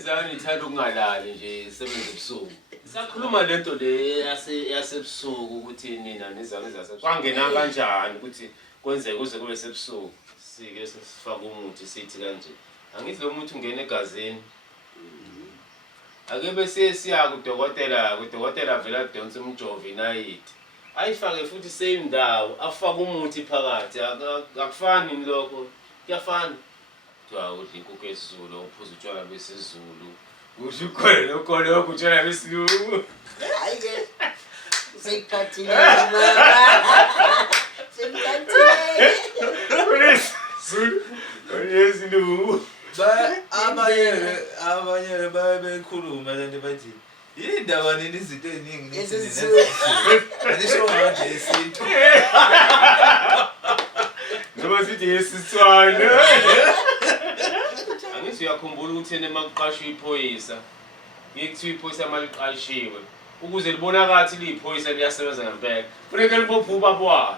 izani ithanda ukungalali nje isebenza ebusuku. Sakhuluma lento le yasebusuku ukuthi nina nizake zasebusuku. Kwangena kanjani ukuthi kwenzeke kuze kube sebusuku. Sike sifaka umuthi sithi kanje. Angithi lo muthi ungena egazini. Ake bese siya kudokotela vela donsa umjovo inayithi. Ayifake futhi same ndawo afaka umuthi phakathi akufani lokho. Kuyafana. Kuthiwa udla inkukhu yesiZulu uphuza utshwala besiZulu. Usho ukhona lokho utshwala besilungu. Hayi ke. Sikhathile mama. Sikhathile. Yesilungu. Abanye babekhuluma lento bathi indaba nini izinto eziningi nisho manje isinto noma sithi yesiswana angithi uyakhumbula ukuthi emakuqashwa iphoyisa ngikuthiwa iphoyisa maliqashiwe ukuze libonakala liyiphoyisa liyasebenza ngempela kufanele libophe ubaba wayo.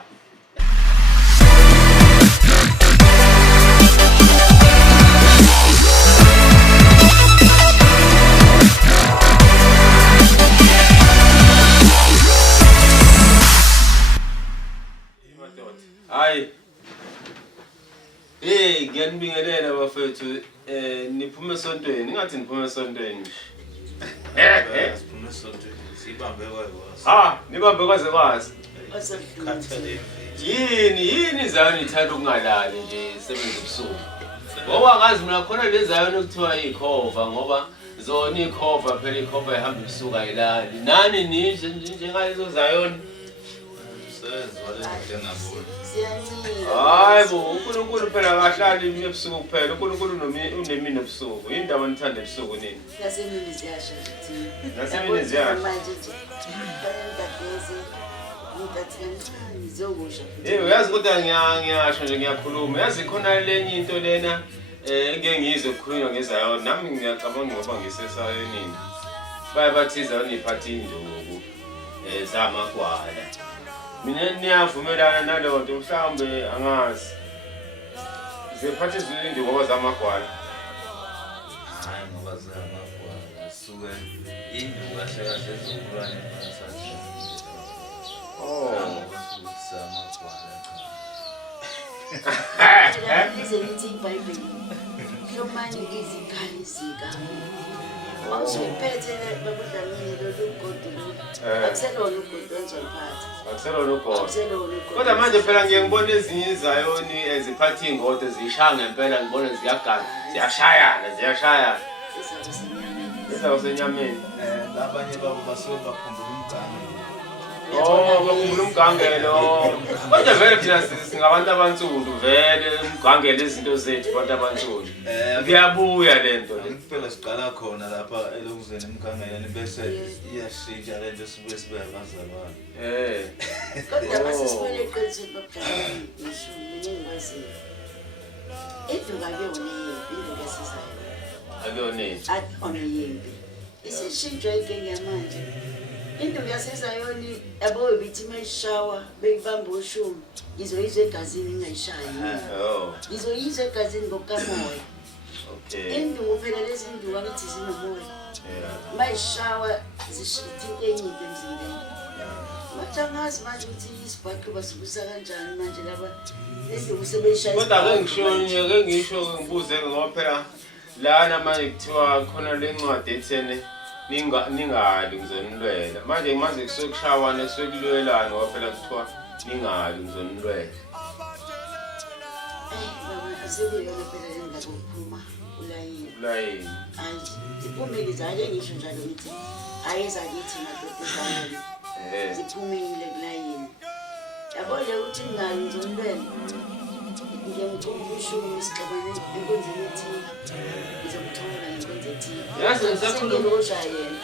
Hayi. Ngiyanibingelela bafethu niphume esontweni ingathi niphume esontweni. Siphume esontweni sibambe kwazi. Nibambe kwazi. Khathaleni. Yini izani ithanda ukungalali nje isebenza ebusuku. Ngoba akazi mina khona lezayona okuthiwa ikhova ngoba zona ikhova phela ikhova ihamba ebusuku ayilali. Nani nije njengalezo zayona. Hayi bo uNkulunkulu phela akahlali ebusuku kuphela uNkulunkulu unemini ebusuku indaba nithanda ebusuku nini nasemini ziyasha nje nasemini ziyasha manje nje ngiyagezi ngizokusha uyazi ukuthi ngiyasho nje ngiyakhuluma yazi khona lenye into lena engeke ngizwe ukukhulunywa ngezayona nami ngiyacabanga ngoba ngisesayonini bathiza niphathi induku zamagwala. Mina niyavumelana nalonto mhlawumbe angazi. Ziphathe izindlu ngoba zamagwala. Hayi ngoba zamagwala suke induku kahle kahle ezokulana ephakathi. Zamagwala cha. Izinto iBhayibheli. Lomanje izikhali zika. Awusiphethe bakudlamini lokugodolo. Akuselona ugodolo ozoliphatha. Akuselona ugodolo. Kodwa manje phela ngiyengibona ezinye izayoni eziphatha ingodo zishaya ngempela ngibona ziyashayana. Ezasenyameni. Labanye babo basuke bakhumbula umgane. Bakhumbula umgangelo. Kodwa vele thina singabantu abansundu vele umgangelo izinto zethu abantu abansundu. Kuyabuya lento le. Kuphela siqala khona lapha elokuzeni emgangeni bese iyashintsha lento sibe abazalwane. Kodwa masisibele eqiniso bakudala ishumi nengibaziyo. Eduka kuyona into kesizayo. Akuyona. Akona yimbi. Isishintshwa inkinga yamanje. Into yasezayoni yabo bithi mayishawa beyibamba ushumi ngizoyizwa egazini ngayishayi. Ngizoyizwa egazini ngokamoya. Into phela lezi nduku abathi zinomoya. Mayishawa zishithinte enyipe emzimbeni. Mathangazi manje ukuthi isibhaqo basukusa kanjani manje laba lento sebeyishaya. Kodwa ke ngisho ngibuze ngoba phela lana manje kuthiwa khona lencwadi ethene ningali ngizonilwela manje ngimaze kusokushawana kusekulwelana ngoba phela kuthiwa ningali ngizonilwela. Baba asebeyona phela lendaba ukuphuma ulayini. Ziphumile zake ngisho njalo ngithi ayeza kithi madoda ziphumile kulayini. Yabo le uthi ningali ngizonilwela. Ngiyamcela ushumi isixabane enkonzweni ethile. Ngizomthola enkonzweni ethile.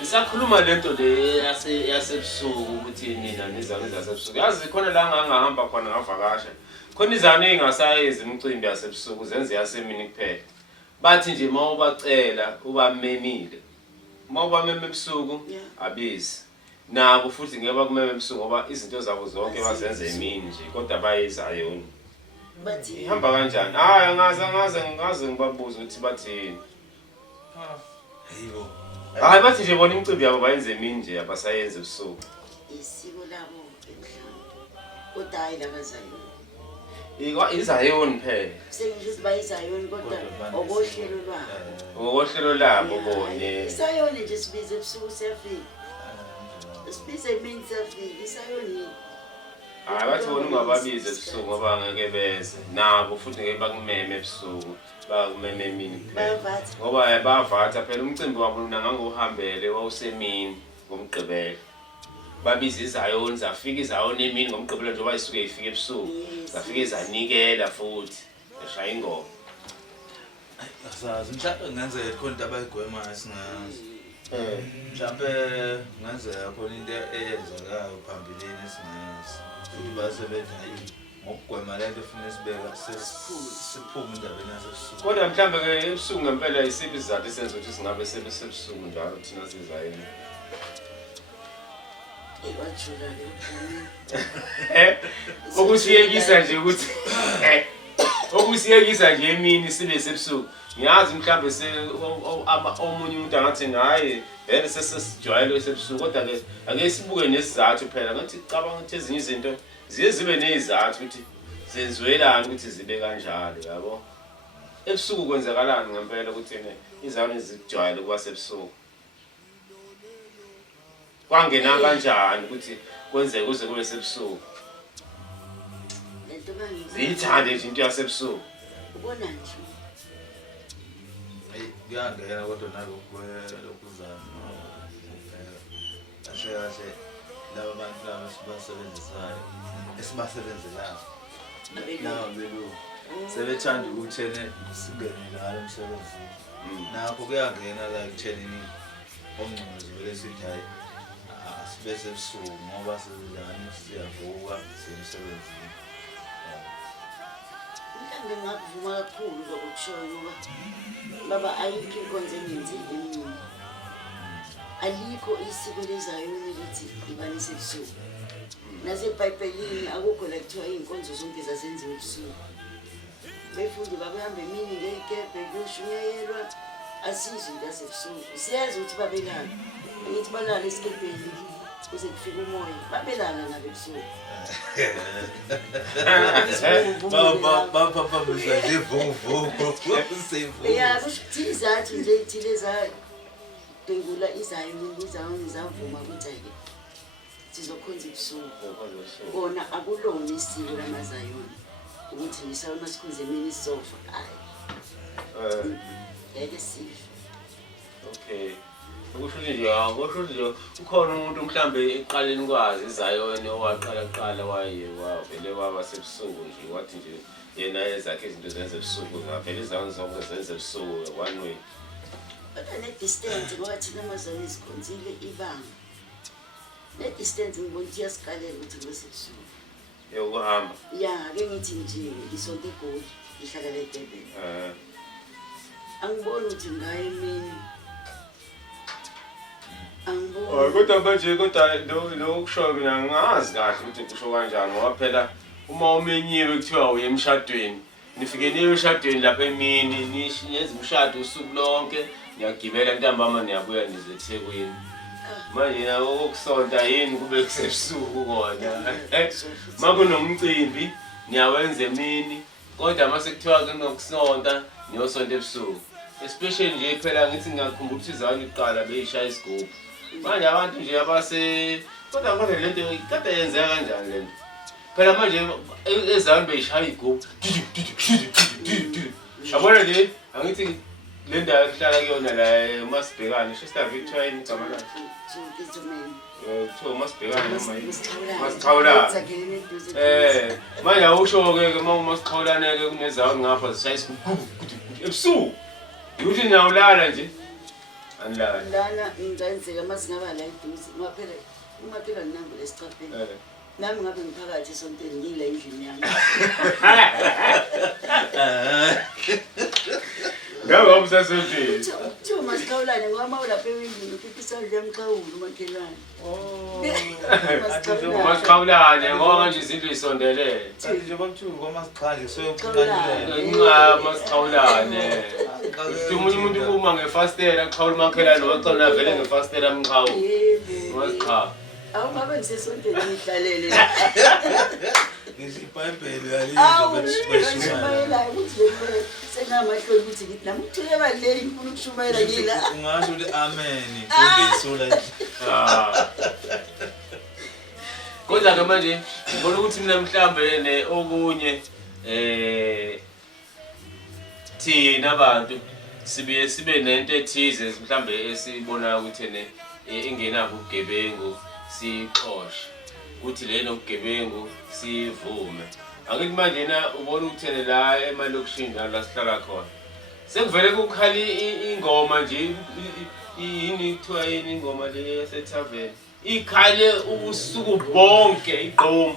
Ngisakhuluma lento le yasebusuku ukuthi nina nizane zasebusuku. Yazi khona la ngangahamba khona ngavakasha. Khona izane engasayenza imicimbi yasebusuku zenze yasemini kuphela. Bathi nje mawubacela ubamemile. Mawubameme ebusuku abizi. Nabo futhi ngeke bakumeme ebusuku ngoba izinto zabo zonke bazenza emini nje kodwa bayizayoni. Bathi ihamba kanjani? Hayi angaze ngibabuza ukuthi bathini. Hayibo. Hayi bathi nje bona imicimbi yabo bayenze emini nje abasayenze ebusuku. Isiko labo emhlanje. Kodwa hayi labazayoni. Izayoni phela. Sengisho ukuthi bayizayoni kodwa okohlelo lwabo. Ngokohlelo labo bone. Isayoni nje sibize ebusuku siyafika. Sibize emini siyafika isayoni. Hayi bathi bona ungababize ebusuku ngoba ngeke beze. Nabo futhi ngeke bakumeme ebusuku. Bakumeme emini kuphela. Bayavatha. Ngoba bayavatha phela umcimbi wabo nangangohambele wawusemini ngomgqibelo. Babiza izayoni zafika izayoni emini ngomgqibelo njengoba isuke ifike ebusuku. Zafika izanikela futhi. Eshaya ingoma. Asazi mhlawumbe ngenzeka khona into abayigwemayo singazi. Mhlawumbe ngenzeka khona into eyenzekayo phambilini esingazi. Ukuthi basebenza ngokugwema lento efuna sibeka siphume endabeni yasebusuku. Kodwa mhlambe ke ebusuku ngempela isiphi isizathu esenza ukuthi singabe sebesebusuku njalo thina sizayini. Ewajula Okusiyekisa nje ukuthi okusiyekisa nje emini sibe sebusuku. Ngiyazi mhlambe omunye umuntu angathi hayi vele sesijwayele esebusuku kodwa ke ake sibuke nesizathu phela ngathi cabanga ukuthi ezinye izinto zibe nezizathu ukuthi zenziwelani ukuthi zibe kanjalo yabo. Ebusuku kwenzakalani ngempela ukuthi izayoni zijwayele kuba sebusuku. Kwangena kanjani ukuthi kwenzeke kuze kube sebusuku. lento manje. Ziyithande nje into yasebusuku. Ubona nje. Kuyangena kodwa nalokhu zama. Kahle laba bantu laba sibasebenzisayo esibasebenzelayo. Nabelu. Sebethanda ukuthene singene ngalo emsebenzini. Nakho kuyangena la ekuthenini omncane vele sithi hayi asibese ebusuku ngoba sizani siyavuka semsebenzini. Mhlambe ngakuvuma kakhulu lokushoyo ngoba baba ayikho inkonzo engenzile emini. Alikho isiko lezayoni ukuthi ibanise ebusuku. NaseBhayibhelini akukho la kuthiwa inkonzo zonke zazenziwa ebusuku. Befundi babehamba emini ngekebhe kuyoshunyayelwa asizwe ngasebusuku. Siyazi ukuthi babelana. Ngithi balala esikebheni kuze kufike umoya. Babelana nabo ebusuku. Baba mhlanje vuvu. Yeah, kusho ukuthi izathu nje ithile zadengula izayoni zavuma ukuthi ake sizokhonza ebusuku. Bona akulona isiko lamazayoni ukuthi ngisawona masikhonze emini sizofa. Hayi. Ngeke sife. Okay. Ukusho nje ukhona umuntu mhlambe eqaleni kwazi izayoni owaqala wavele waba sebusuku nje wathi nje yena ezakhe izinto zenze ebusuku zavele izayoni zonke zenze ebusuku one way. Kodwa ne-distance ngoba thina amazayoni sikhonzile ibanga. Ne-distance ngibona ukuthi iyasikalela ukuthi kube sebusuku. Yokuhamba. Ya, ake ngithi nje ngisonke eGoli ngihlala la eDurban. Angiboni ukuthi ngaye emini. Angiboni. Kodwa manje lo kusho mina ngazi kahle ukuthi kusho kanjani ngoba phela uma umenyiwe kuthiwa uye emshadweni nifike niye emshadweni lapha emini nishiyenza umshado usuku lonke niyagibela ntambama niyabuya nize eThekwini. Manje nawo ukusonta yini kube kusebusuku kona. Makunomcimbi niyawenza emini kodwa mase kuthiwa kunokusonta niyosonta ebusuku. Especially nje phela ngithi ngiyakhumbula ukuthi izayoni iqala beyishaya isigubhu. Manje abantu nje abase kodwa lento kade yenzeka kanjani lento. Phela manje ezayoni beyishaya igubhu. Yabona nje angithi le ndawo ehlala kuyona la uMasibhekane Sister Victoria igama lakhe. Kuthiwa uMasibhekane noma yini? Masichawula. Manje awusho-ke uma uMasichawulane-ke kunezayoni ngapha zishaya isigubhu ebusuku. Yuthi nawulala nje. Anilala. Lana ngizenzeka masingaba la eduze ungaphela nangu lesicapheni. Nami ngabe ngiphakathi esontweni ngila endlini yami. Ngabe wabusasendlini. Kuthiwa mkhawulane ngoba mawulapha ewindini ukhipha isandla emkhawulo umakhelwane. Masikhawulane ngoba manje izinto isondelene. Kanti nje bamthuka ngoMasiqhali soyoqhaqanyelela. Masikhawulane. Umuntu umuntu uma ngefastela aqhawula umakhelwane wacona vele ngefastela amqhawu. Masicha. Awungabe ngisesontweni ngihlalele. Isibhayibheli yalizo bashumayela ukuthi le senamahloni ukuthi ngithi nami uthule baleli ngifuna ukushumayela yila. Ungasho ukuthi amen imfundiso la. Kodwa ke manje ngibona ukuthi mina mhlambe okunye thina abantu sibe nento ethize mhlambe esibona ukuthi ingenabo ubugebengu sixoshe ukuthi lena ubugebengu sivume. Akithi manje na ubona ukuthi la emalokishini la sihlala khona sekuvele kukhali ingoma nje yini kuthiwa yini ingoma le yaseTavern ikhale ubusuku bonke igqomu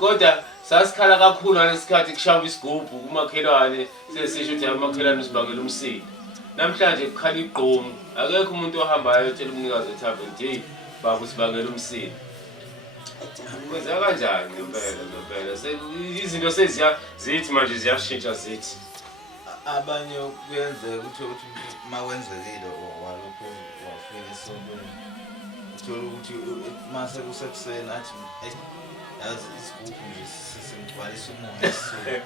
kodwa sasikhala kakhulu ngalesikhathi kushaya isigubhu kumakhelwane sesisho ukuthi amakhelwane usibangela umsiki. Namhlanje kukhala igqomu akekho umuntu ohambayo etshela umnikazi weTavern hey baba usibangela umsiki. Kwenza kanjani ngempela izinto seziyazithi manje ziyashintsha zithi abanye kuyenzeka ukuthi makwenzekile walokho wafika esontweni uthola ukuthi mase kusekuseni athi yazi isigubhu nje singcwalisa umoya esisulu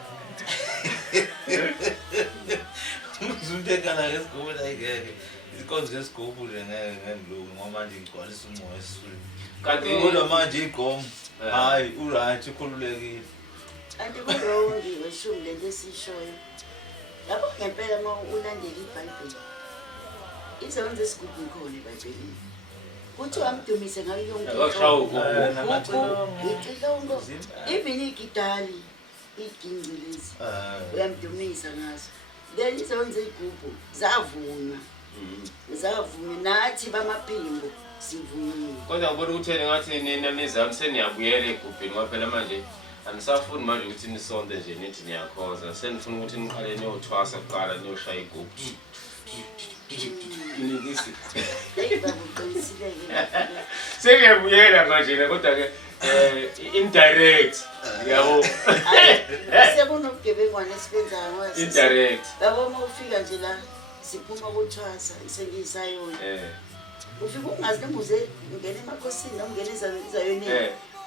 umuntu ekala ngesigubhu ayingeke ikonzo yesigubhu nje ngeke ngilungu ngoba manje ngigcwalisa umoya esisulu kanti kodwa manje igqomu hayi uright ukhululekile. Kanti kurongi weshumi lento esishoyo lapho ngempela uma ulandela iBhayibheli izonke isigubhu ikhona eBhayibhelini kuthi amdumise ngayo yonke ngicilongo even igidali iginci lezi uyamdumisa ngazo then izonke izigubhu zavunywa nathi bamaphimbo sivunyiwe. Kodwa ngibona ukuthi ngathi nina nizami seniyabuyela egubhini ngoba phela manje anisafuni manje ukuthi nisonde nje nithi niyakhoza senifuna ukuthi niqale niyothwasa kuqala niyoshaya igubhu. Inikisi. Sengiyabuyela manje kodwa ke indirect yabo. Sekunobugebengwane esibenzayo ngoba indirect. Yabo uma ufika nje la siphuma ukuthwasa sengisayona. Ufika ungazimuze ungena emakhosini noma ungena ezayoni.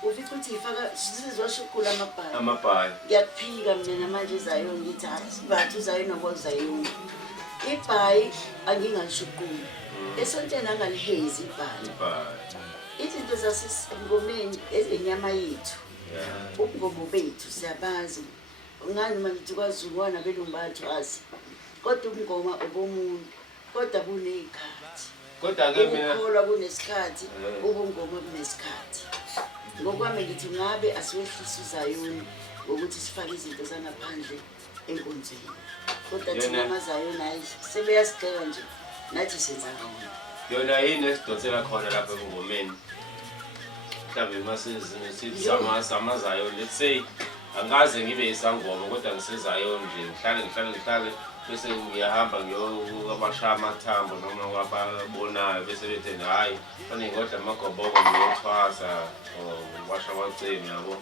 Ufika uthi ifaka sizwashukula amabhali. Ngiyaphika mina namanje ezayoni ngithi hayi sibathu uzayoni nobozayoni. Ibhayi angingalishuquli. Esontweni angalihezi ibhayi. Izinto zasengomeni ezenyama yethu. Ubungomo bethu siyabazi. Ngani manje kwaZulwana belumbathu asi. Kodwa ubungoma obomuntu kodwa bunezikhathi. Kodwa ke mina ukholwa kunesikhathi ubungoma kunesikhathi. Ngokwami ngithi ngabe asiwehlisa uzayoni ukuthi sifake izinto zangaphandle enkonzweni. Kodwa thina amazayoni hayi sebeyasigxeka nje nathi senza ngcono. Yona yini esidonsela khona lapha engomeni mhlawumbe masizisithi samazayoni let's say angaze ngibe isangoma kodwa ngisezayoni nje ngihlale bese ngiyahamba ngiyobashaya amathambo noma kwababonayo bese bethe hayi fanele ngodla amagoboko ngiyothwasa washa wacemi yabo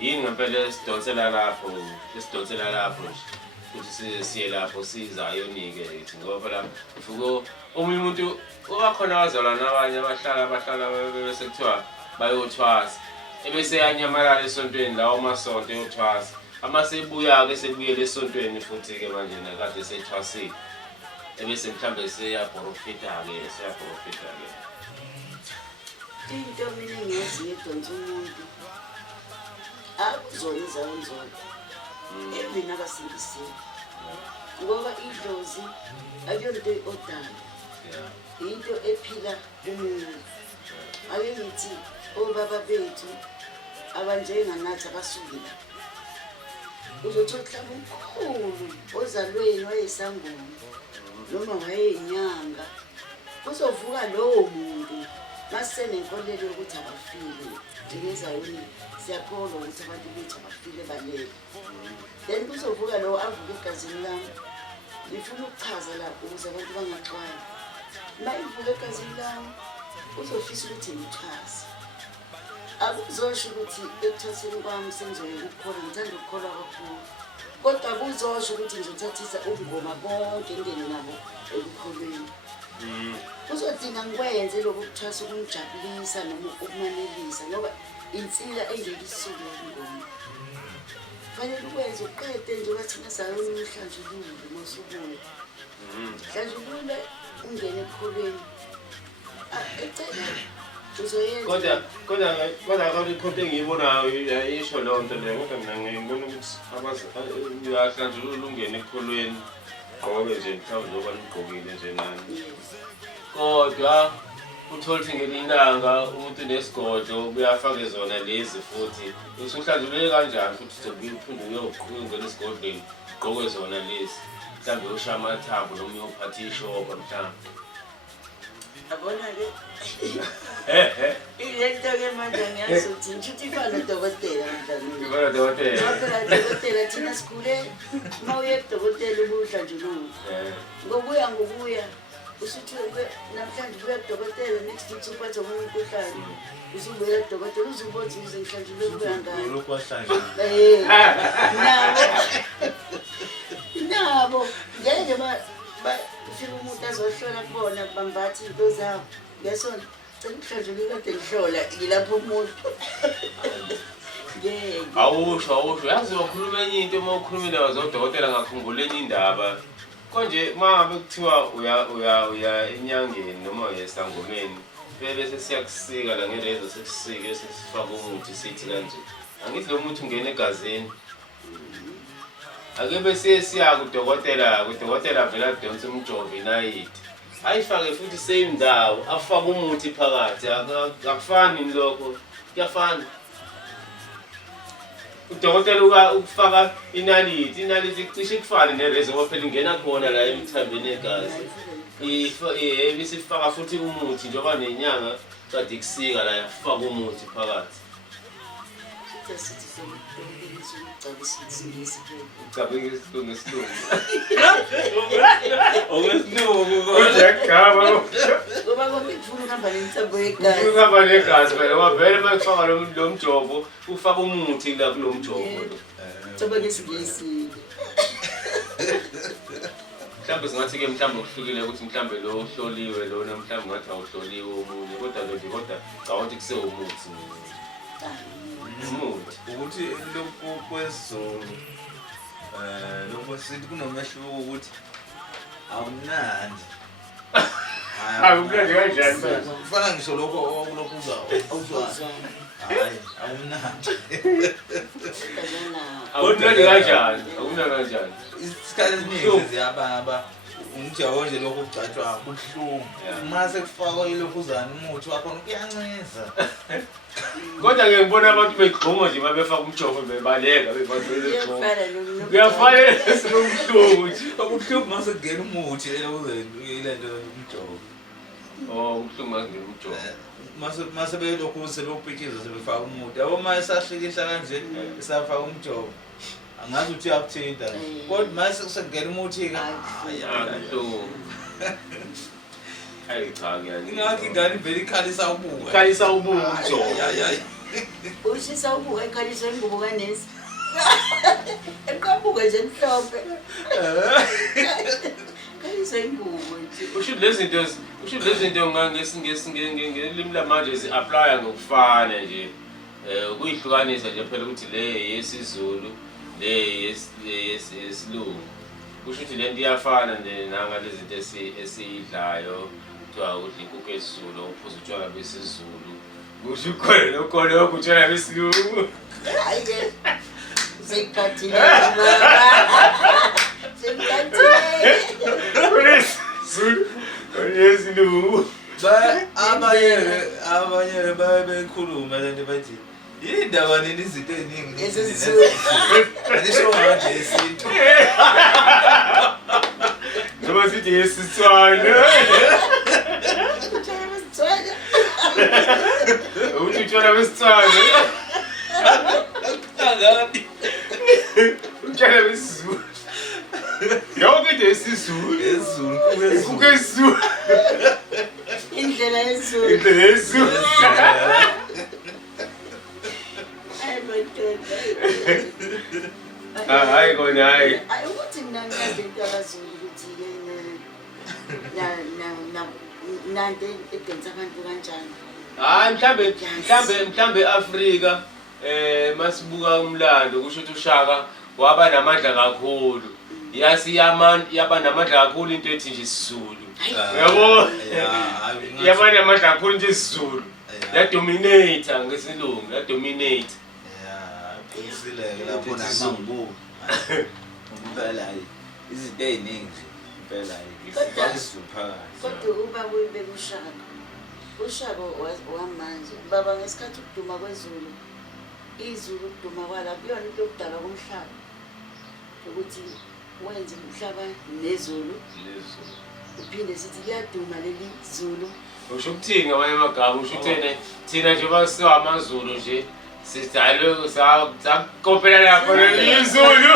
yini ngempela esidonsela lapho ukuthi siye lapho sizayonike yithi ngoba phela ufuko omunye umuntu owakhona wazalwa nabanye abahlala bese kuthiwa bayothwasa ebese yanyamalala esontweni lawo masonto yothwasa amasebuya ke sebuyele esontweni futhi ke manje nakade sethwasile ebese mhlambe seyaprofita ke into mina ngiyazi ngidonsa umuntu akuzona izawonzona evina abasindisiwe ngoba idlozi akuyonto odala into ephila umuntu ake ngithi obaba bethu abanjenganathi abasukile uzothola umkhulu ozalweni wayesangoma noma wayeyinyanga kuzovuka lowo muntu masenenkolelo ukuthi abafile ngezayoni siyakholwa ukuthi abantu bethu abafile balele then kuzovuka lowo avuka egazini lami ngifuna ukuchaza lapho ukuze abantu bangaxwali. Uma ivuka egazini lami uzofisa ukuthi ngithwase. Akuzosho ukuthi ekuthwaseni kwami sengizoyeka ukukholwa, ngithanda ukukholwa kakhulu. Kodwa kuzosho ukuthi ngizothathisa ubungoma bonke ngingene nabo ekukholweni. Kuzodinga ngikwenze lokhu kuthwasa ukungijabulisa noma ukumanelisa ngoba insika engeke isuke ubungoma. Fanele ukwenze uqede nje wathina sayona umhlanjulule mosubuye. Mhlanjulule ungene ekukholweni. Eceleni uzoyenza. Kodwa akho ikhonto engiyibonayo ayisho leyo nto leyo kodwa mina ngibona ukuthi uyahlanjulula ungene ekukholweni gqoke nje mhlawumbe njengoba nigqokile nje nani. Kodwa uthola ukuthi ngelinye ilanga umuntu nesigodo uyafake zona lezi futhi usuhlanjulule kanjani futhi uzobuye uphinde ungene esigodlweni ugqoke zona lezi mhlawumbe ushaya amathambo noma uyophatha ishoka mhlawumbe. Abona-ke ilento-ke manje angiyazi ukuthi ngishuthi ifana nodokotela mdlamini. Ngibona dokotela. Ngoba phela dokotela thina sikhule uma uye kudokotela ubuhlanjulule. Ngokuya usuthi namhlanje ubuya kudokotela next week uphathe omunye umkhuhlane. Usubuya kudokotela uzubona ukuthi uze ngihlanjulule kuya ngayo. Lokhu wahlanjulula. Nabo ngeke ufika umuntu azohlola kubona bambathi into zawo ngesona cela ukuhlanjulula kade ngihlola ngilapho umuntu. Awusho yazi wakhuluma enye into uma ukhulumile wazodokotela ngakhumbula enye indaba konje uma ngabe kuthiwa uya enyangeni noma uya esangomeni bese siyakusika la ngerezo sekusike sesifaka umuthi sithi kanje angithi lo muthi ungena egazini ake bese siya kudokotela vela donsa umjovo inayiti ayifake futhi same ndawo afaka umuthi phakathi akufani lokho kuyafana. Udokotela ukufaka inalithi cishe kufana nerezo ngoba phela ingena khona la emthambeni egazi bisifaka futhi umuthi njengoba nenyanga kade kusika la yafaka umuthi phakathi. Ucabanga isilungu okwesiLungu Ngoba ngifuna ukuhamba nentambo yegazi. ufuna ukuhamba negazi phela ngoba vele uma kufaka lo mjovo ufaka umuthi la kulo mjovo lo. Ngoba ngesingisi. Mhlawumbe singathi-ke mhlawumbe kuhlukile ukuthi mhlawumbe lo uhloliwe lona mhlawumbe ngathi awuhloliwe omunye kodwa cabanga ukuthi kusewumuthi. Ukuthi lokhu kwesiZulu lokho sithi kunomehluko ukuthi awumnandi. Akumnandi kanjani manje? Kufana ngisho lokho uzwayo. Hayi, awumnandi. Akumnandi kanjani? Akumnandi kanjani? Isikhathi esiningi ziyababa umjawo nje lokho kugcatshwa kubuhlungu. Mase kufakwa ilokhuzana umuthi wakho kuyanceza. Kodwa ke ngibona abantu begqomo nje mabefaka umjovo bebaleka bebathwele igqomo. Kuyafana Kuyafanele sinomhluku nje. Ubuhlungu mase kungena umuthi ilento umjovo. Ubuhlungu mangena umjovo. Mase belokhu selophikiza sebefaka umuthi. Yabo mase sahlikihla kanje esafaka umjovo. Angazi uthi uyakuthinta. Kodwa mase kusengena umuthi ke. Ubuhlungu. Hayi cha ngiyani. Ingathi ingane vele ikhalisa ubuka. Khalisa ubuka umjovo. ushisa ubuka ekhaliswa ingubo kanesi. Eqabuka nje mhlophe. Khalisa ingubo nje. Usho lezi zinto ngelimi lamanje zi-applya ngokufana nje. Ukuyihlukanisa nje phela ukuthi le yesiZulu le yesilungu. Kusho ukuthi lento iyafana nanga lezi zinto esiyidlayo kuthiwa udla inkukhu yesiZulu uphuza utshwala besiZulu. Kusho khona lokho utshwala besilungu. Hayi ke. Sekhathile baba. Sekhathile. Zulu yesilungu. Abanye bekhuluma lento bathi yindaba nini izinto eziningi anisho ngathi esintu Noma sithi yesitswana. Uthi utshwala besitswana. Utshwala besiZulu. yonke into yesizulu Ezulu kukezulu indlela yezulu into yezulu hayi kona hayi ukuthi mina ngiyazi into abazulu ukuthi nante edensa abantu kanjani. hayi mhlambe eAfrika masibuka umlando kusho ukuthi uShaka waba namandla kakhulu yaba namandla kakhulu into ethi nje isiZulu yabo yaba namandla kakhulu nje isiZulu ya dominate ngesilungu ya dominate Isileke lapho namangu. Impela izinto eziningi impela isiZulu phakathi. Kodwa uba kube uShaka wamanje baba ngesikhathi ukuduma kwezulu izulu ukuduma kwala kuyona into yokudala komhlaba ukuthi wenze umhlaba nezulu uphinde sithi kuyaduma leli zulu usho ukuthini ngamanye amagama usho ukuthi thina nje basiwa amaZulu nje sidalwe sakopela lapho izulu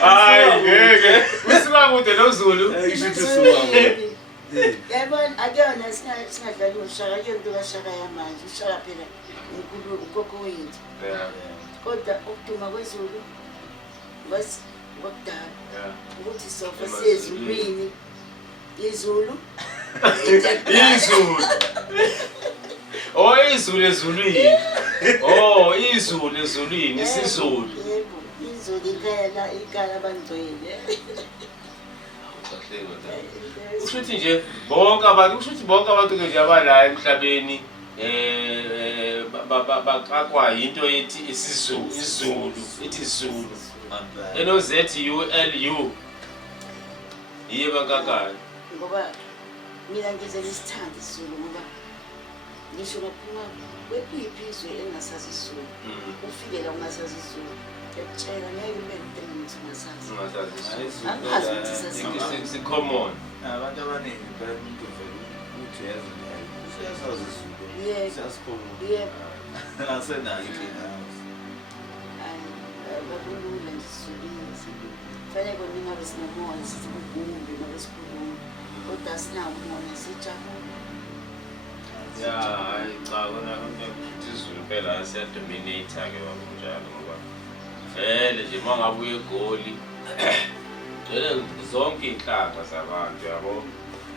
hayi ngeke usuka kude noZulu yabona akuyona singadlali uShaka kuyonto kaShaka yamanje uShaka phela unkulu ugogo wethu kodwa ukuduma kwezulu wakudala ukuthi sofa sezulwini izulu izulu izulu ezulwini izulu ezulwini isizulu yebo izulu ikhala bangcwele usho ukuthi nje bonke abantu nje abala emhlabeni baqaqwa into ethi izulu ithi izulu ZULU yiye bankakala ngoba mina ngize ngisithanda isizulu ngoba ngisho ngaphuma kwephi izwe engasazi isizulu ufike la ungasazi isizulu ekutshela ngeke ube ngidinga ukuthi ungasazi common Abantu abaningi umuntu vele uthi yazi uyasazi isizulu. Siyasikhuluma. yebo Asenayo inkinga. bakulula nje isizulu fanele kona ingabe sinomoya sithi kugumbi ngabe sikhuluma kodwa asinawo umoya sijabule ya hayi cha kona izulu phela siyadominate-ke bakunjalo ngoba vele nje uma ngabe uye egoli zonke iy'nhlanga zabantu yabo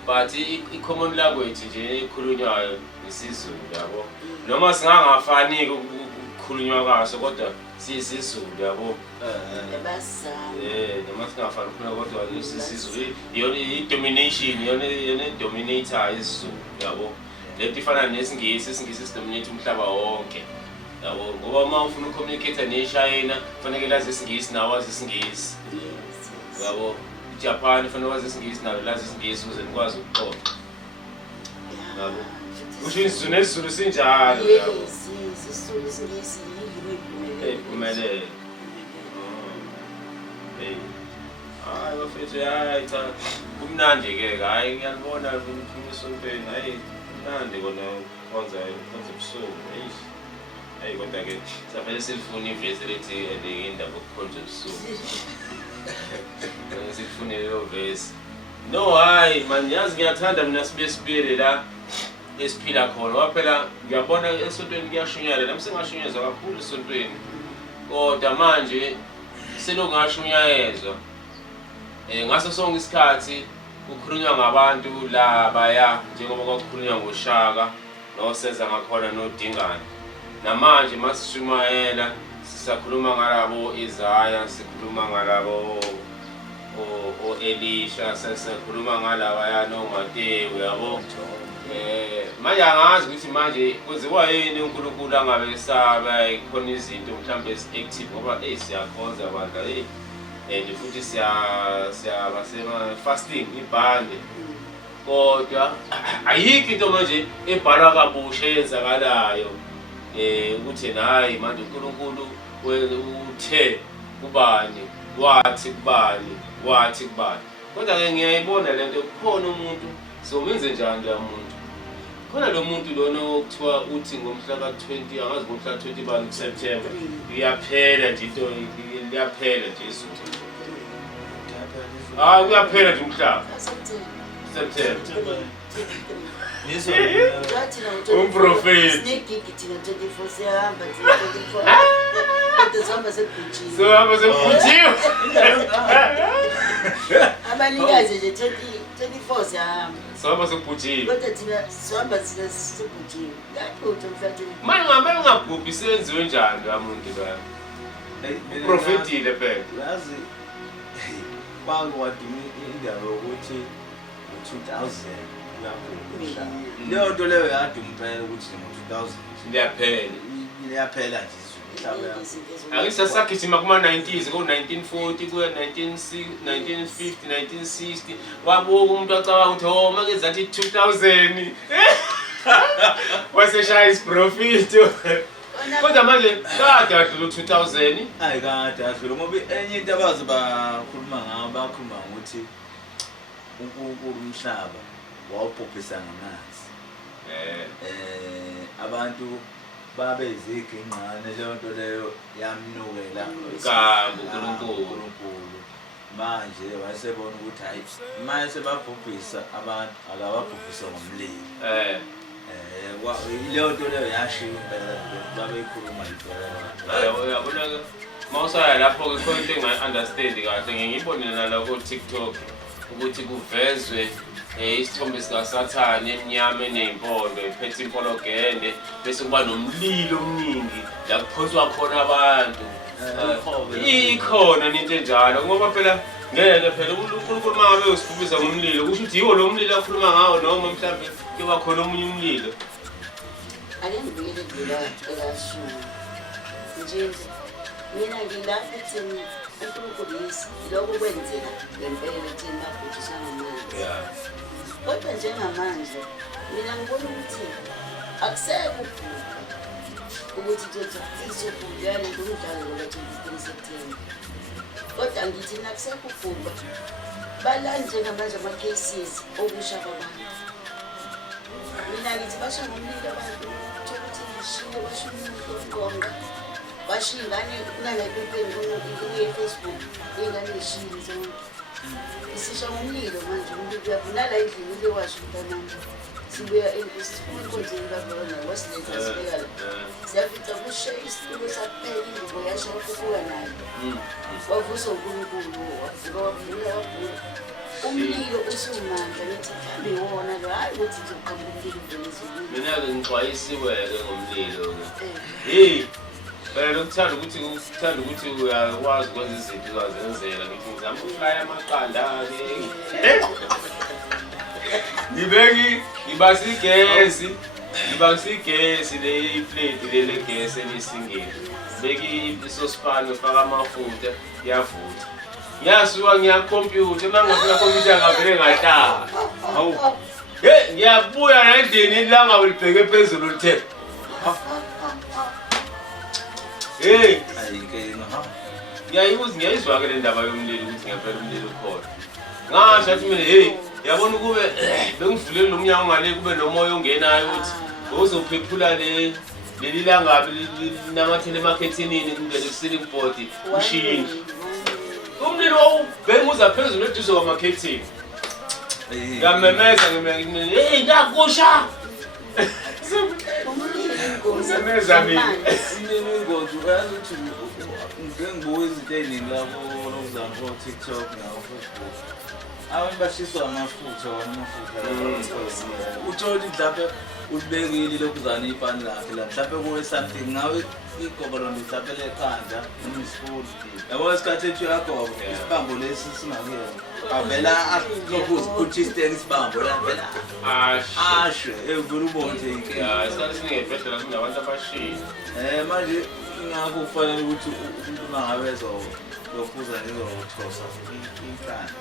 but i-common language nje ekhulunywayo isizulu yabo noma singangafani-ke ukukhulunywa kaso kodwa siyisizulu yabo noma singafani ukukhulunywa kodwa isizulu iyona i-domination iyona i-dominator isizulu yabo lento ifana nesingisi sidominate umhlaba wonke yabo ngoba uma ufuna ucommunicate neShayina kufanele lazi isingisi nawe wazi isingisi yabo iJapan kufanele wazi isingisi nawe lazi isingisi ukuze nikwazi ukuxoxa yabo usho isizulu nesizulu sinjalo yabo sisizulu isingisi yilimi iphumelele hayi bafethu hayi cha kumnandi-ke hayi ngiyalibona esontweni hayi kumnandi kona konza ebusuku hayi kodwa-ke safanele silifune ivesi lethi indaba yokukhonza ebusuku silifunele leyo vesi no hayi mani yazi ngiyathanda mina sibesibili la esiphila khona ngoba phela ngiyabona esontweni kuyashunyayela nami sengashunyayezwa kakhulu esontweni kodwa manje selongashunyayezwa ngaso sonke isikhathi kukhulunywa ngabantu labaya njengoba kwakukhulunywa ngoShaka noSenza ngakhona noDingane namanje masishumayela sisakhuluma ngalabo Isaya sikhuluma ngalabo Elisha sisakhuluma ngalabaya noMateyu yabo manje angazi ukuthi manje kwenziwa yini uNkulunkulu angabe esaba khona izinto mhlawumbe ezi-active ngoba siyakhonza abantu and futhi siyaba sema-fasting ibhande kodwa ayikho into manje ebhalwa kabusha eyenzakalayo ukuthi hayi manje uNkulunkulu uthe kubani wathi kubani kodwa-ke ngiyayibona lento kukhona umuntu somenze njani lo muntu khona lo muntu lona okuthiwa uthi ngomhla ka-20 angazi ngomhla ka-20 bani September iyaphela nje into liyaphela nje izulu Ah, kuyaphela nje umhlaba. September. September. Yiso. Umprofeti. Sinegigi thina 24 siyahamba 24. Kodwa sihamba sekugujile. So hamba sekugujile. Abanikazi nje 24 siyahamba. So hamba sekugujile. Kodwa thina sihamba sekugujile. Ngakho mfethu. Manje ngabe ngabhubhi senziwe njani lamuntu la? Uprofetile phela. Yazi bakwadumi indaba ukuthi ngo-2000 leyo nto leyo yaduma impela ukuthi ngo-2000 liyaphela nje umhlaba. Angisasagijima kuma-90s ko-1940 kuya 1950 1960 wabuka umuntu acabanga ukuthi oh make zathi 2000 waseshaya isiprofiti. Kodwa manje kade adlula 2000. Hayi kade adlula ngoba enye into abazi bakhuluma ngayo bakhuluma ngokuthi uNkulunkulu umhlaba wawubhubhisa ngamanzi. Abantu babe iziginqane leyo nto leyo yamnukela uNkulunkulu. Manje wayesebona ukuthi hayi manje sebabhubhisa abantu akababhubhisa ngomlilo. Leyo nto leyo yashiya impela babeyikhuluma impela. Uyabona-ke mawusaya lapho-ke khona into engayi-understand kahle ngiyibonile nala ku-TikTok ukuthi kuvezwe isithombe sikaSathane emnyama eney'mpondo ephethe impologende bese kuba nomlilo omningi la kuphonswa khona abantu. Ikhona into enjalo ngoba phela ngeke phela uNkulunkulu uma ngabe usifubisa ngomlilo kusho ukuthi yiwo lo mlilo akhuluma ngawo noma mhlawumbe kuba khona omunye umlilo. Ake ngibuyele ekashuni nje mina ngilapha ekutheni uNkulunkulu lokho kwenzeka ngempela ekutheni babhujiswa ngamanzi. Kodwa njengamanje mina ngibona ukuthi akusekho ukuthi izobhulana ngomdlalo ngo-23 September. Kodwa ngithi nakusekho ubhumba balani njengamanje ama-cases okusha kwabantu. Mina ngithi basha ngomlilo abantu uthola ukuthi ngishiye basha umuntu onqonqa basha iy'ngane kunangalephepheni kuye-Facebook iy'ngane yishile zonke. Isisha ngomlilo manje umuntu uyabunala endlini ule washo umntanami sibuya enkonzweni kakhona wasiletha sibeka la siyafica kushe isitulo sakuphela ingubo yasho wafukuka nayo wavusa uNkulunkulu wavuka wavula umlilo usumandla ngithi mhlawumbe iwona lo hhayi ukuthi ngizoqamba umlilo velezulu. Mina-ke ngixwayisiwe-ke ngomlilo-ke. Hey, phela ukuthanda ukuthi uyakwazi ukwenza izinto uzazenzela ngithi ngizama ukuflaya amaqanda-ke ngibasa igesi le iplate lele gesi elisingile beki isosipani ufaka amafutha yavutha ngiyasuka ngiyakhompyutha uma ngingafika khompyutha ngavele ngahlala. Hawu ngiyabuya nendlini ilanga ulibheke phezulu lithe ngiyayizwa-ke le ndaba yomlilo ukuthi ngempela umlilo ukhona. Ngasho athi mina yabona ukube bengivulele lo mnyango ngale kube nomoya ongenayo ukuthi uzophephula leli langabi linamathele emakhethinini kungene ku-ceiling board ushintshe. Umlilo wawubhenguza phezulu eduze kwamakhethini. Ngiyamemeza ndakusha. Semeza mina. Ingozi uyazi ukuthi ngibuka izinto ey'ningi lapho lokuzama ko-TikTok naku-Facebook. Abantu bashiswa amafutha uthola ukuthi mhlawumbe ulibekile ilokhuzana ipani lakhe la mhlawumbe kuwe something ngawe igobolondo mhlawumbe lekhanda noma isifudi yabona isikhathi ethu yagoba isibambo lesi singakuyona avela ukuthi isiteke isibambo la vela ashe vele ubone nje inkinga. Isikhathi esiningi ebhedlela kunabantu abashiye. Manje ingakho kufanele ukuthi umuntu uma ngabe lokhuza nezothosa inkani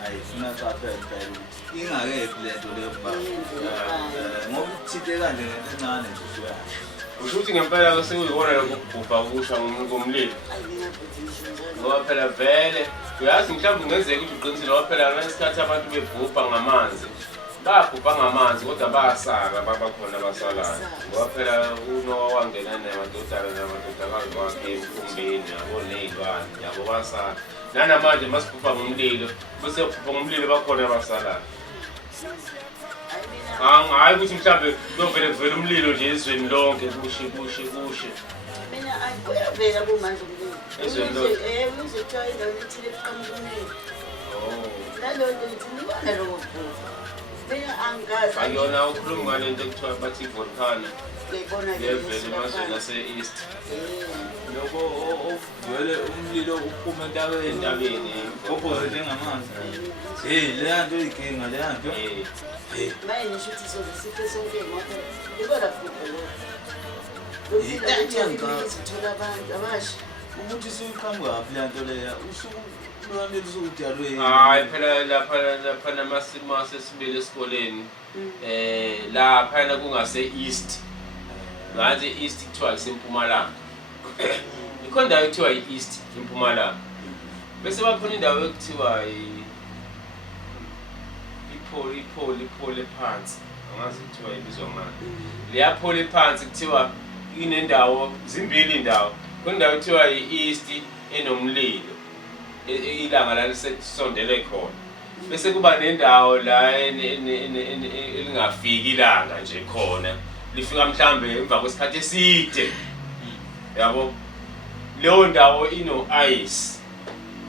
hayi funa qaphela phela ukuthi ingakephi lento leyo ngoba uthinte kanje ngento encane nje usuyasho. Usho ukuthi ngempela-ke sekuyikona lokho kubhubha kusha ngomlilo ngoba phela vele uyazi mhlawumbe kungenzeka ukuthi uqinisile ngoba phela ngesikhathi abantu bebhubha ngamanzi babhubha ngamanzi kodwa bayasala babakhona abasalayo ngoba phela uNowa wangena namadodana namadodakazi wakhe emkhumbini yabo ney'lwane yabo basala nanamanje masiphupha ngomlilo bese uphupha ngomlilo bakhona abasalayo. Hayi ukuthi mhlawumbe kuyovele kuvele umlilo nje ezweni lonke kushe. Mina kuyavela kumandla umlilo. Ezweni lonke. Uze kuthiwa endaweni ethile kuqhamuka umlilo. Naloo nto ngithi ngibona lokho kuphupha. Mina angazi. Ayona ukhuluma ngale nto ekuthiwa bathi volcano. Ngiyibona Yevele emazweni ase-East. Lokho ovele umlilo uphuma entabeni opposite engamanzi. Leya nto iyikinga leya nto. Maye nisho ukuthi soze sife sonke ngoba ibona phupho lo. Sithola abantu abasha. Ukuthi siqhamuka laphi leya nto leya usuku lwanele usukudalwe. Hayi phela lapha namasimo sesibele esikoleni. Lapha kungase-East. Ngathi East kuthiwa isempumalanga. Ikhona indawo ekuthiwa i-East empumalanga. Bese bakhona indawo ekuthiwa iphole phansi. Angazi kuthiwa ibizwa ngani. Leya phole phansi kuthiwa inendawo zimbili indawo. Khona indawo ekuthiwa i-East enomlilo. Ilanga la lisondele khona. Bese kuba nendawo la elingafiki ilanga nje khona. Lifika mhlambe emva kwesikhathi eside. Yabo leyo ndawo ino-ice.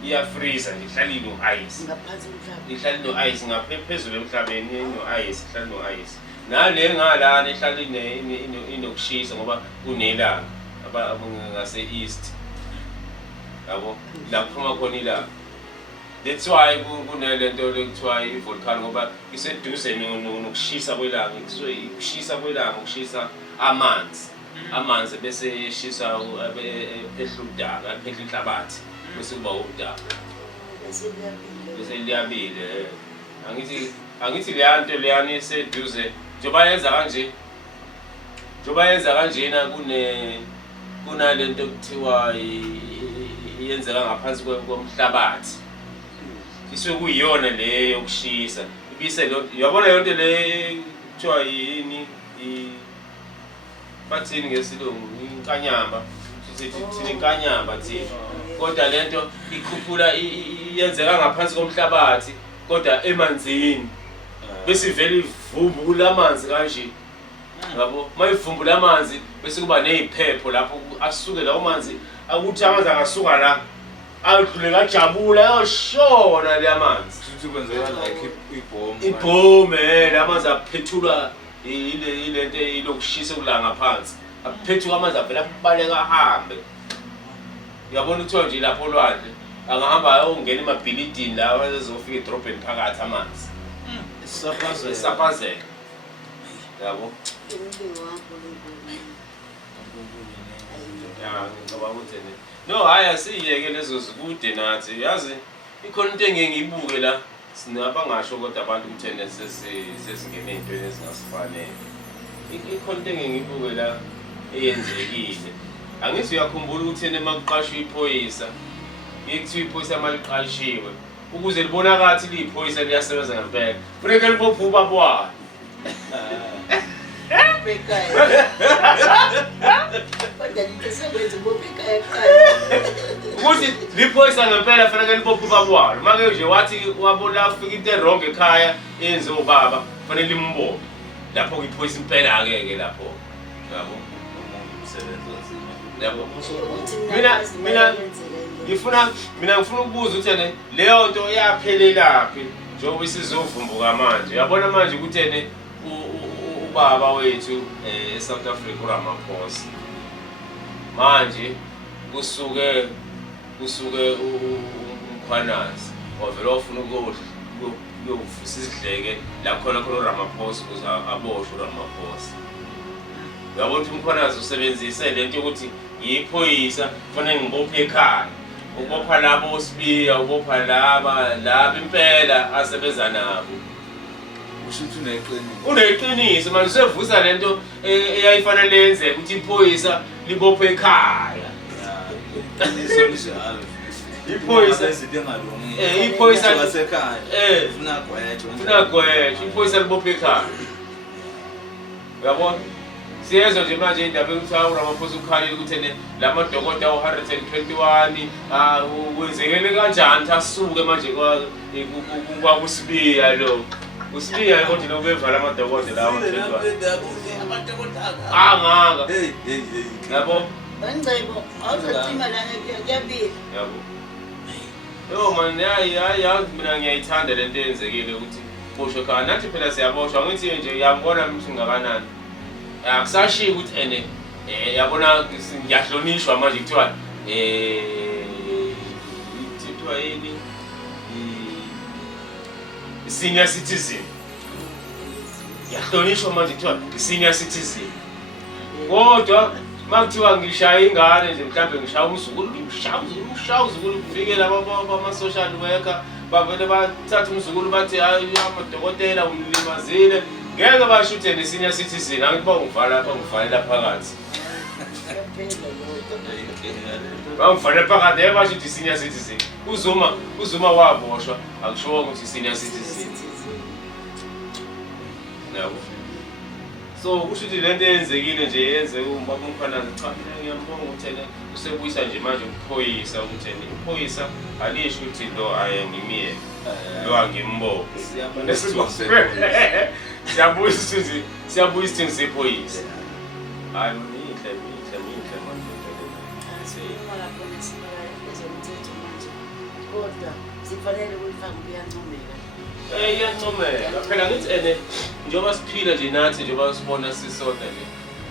Iyafreeza nje ihlala ino-ice. Ngaphansi komhlaba. Ihlala ino-ice ngaphezulu emhlabeni ino-ice, ihlala ino-ice. Nale ngalana ihlala inokushisa ngoba kunelanga ngase-East. Yabo la kuphuma khona ilanga. That's why kunalento ekuthiwa i-volcano ngoba iseduze nokushisa kwelanga, ukushisa kwelanga, ukushisa amanzi bese eshisa phehla udaka, phehla inhlabathi bese kuba udaka. Bese liyabile. Angithi leya nto leyani iseduze njoba yenza kanjena kunalento ekuthiwa iyenzeka ngaphansi komhlabathi. Isuke kuyiyona le yokushisa. Ibise lo yabona yonke le kuthiwa yini bathini ngesilungu inkanyamba. Sithi inkanyamba thina. Kodwa lento ikhuphula iyenzeka ngaphansi komhlabathi kodwa emanzini. Bese ivele ivumbula amanzi kanje. Yabo mayivumbula amanzi bese kuba neziphepho lapho asuke lawo manzi akuthi amanzi angasuka la adlule kajabula yoshona le amanzi. Sithi kwenzeka like ibhomu amanzi aphethula ile nto ilokushisa kulanga ngaphansi. Aphethuka amanzi avela abaleka ahambe. Uyabona uthiwa nje lapho olwandle angahamba ayongena emabhilidini la azofika edrobheni phakathi amanzi. Isaphazela. Yabo. Ngicabanga ukuthi no hayi asiyeke lezo zikude nathi yazi ikhona into engiyibuke la sinabangasho kodwa abantu kuthena sesingene ezintweni ezingasifanele. Ikhona into engiyibuke la eyenzekile. Angithi uyakhumbula ukuthi emakuqashwa iphoyisa ikuthiwa iphoyisa maliqashiwe ukuze libonakala liyiphoyisa liyasebenza ngempela funeka libophe ubaba walo. Ukuthi liphoyisa ngempela fanele libophe ubaba walo. Make nje wathi wabona ufika into errong ekhaya enze ubaba fanele limbophe. Lapho kuyiphoyisa impela ke lapho. Yabo umsebenzi wazima. Yabo. Mina ngifuna ukubuza ukuthi leyo nto yaphelelaphi njengoba isizovumbuka manje. Yabona manje ukuthi ubaba wethu eSouth Africa uRamaphosa manje kusuke umkhwanazi wavela ofuna ukuyovusa isidleke la khona uRamaphosa ukuze aboshwe uRamaphosa. Uyabona ukuthi umkhwanazi usebenzise lento yokuthi yiphoyisa kufanele ngibophe ekhaya ubopha labo osibiya ubopha laba impela asebenza nabo. Ushuthi uneqiniso. Uneqiniso manje sevusa lento eyayifanele yenze ukuthi iphoyisa libophe ekhaya. Iqiniso linjalo. Iphoyisa ezingalungile. Iphoyisa lasekhaya. Funa gwethe. Iphoyisa libophe ekhaya. Uyabona? siyezwa nje manje indaba ekuthiwa uRamaphosa ukhalile ukuthi ene lamadokotela u121 kwenzekele kanjani ukuthi asuke manje kwakusibiya lo usibiya konje lokubevala amadokotela lawo angaka yabo Bangcebo awuzothima lana kuyabili yabo yo man yazi mina ngiyayithanda lento eyenzekile ukuthi boshwe khona nathi phela siyaboshwa ngithi nje yambona umuntu ngakanani akusashiya ukuthi ene yabona ngiyahlonishwa manje kuthiwa kuthiwa yini senior citizen yahlonishwa manje kuthiwa senior citizen kodwa makuthiwa ngishaya ingane nje mhlambe ngishaya umzukulu ngishaya umzukulu kufikela ama-social worker bavele bathatha umzukulu bathi hayi amadokotela umlimazile ngeke basho ukuthi ne-senior citizen angithi bangivalela phakathi bangivalela phakathi eke basho ukuthi i-senior citizen uzuma waboshwa akusho ukuthi i-senior citizen yabo so kusho ukuthi lento eyenzekile nje yenze ubaba uMkhwanazi cha mina ngiyambonga ukuthi ene usebuyisa nje manje ukuphoyisa ukuthi ene uphoyisa alisho ukuthi lo ngimiyeke lo angimbophe siyabuyisa ukuthi ngisiphoyisa hayi mihle kodwa sifanele ukuyifaka kuyancomeka iyancomeka phela ngithi ene njengoba siphila nje nathi njengoba sibona sisodwa nje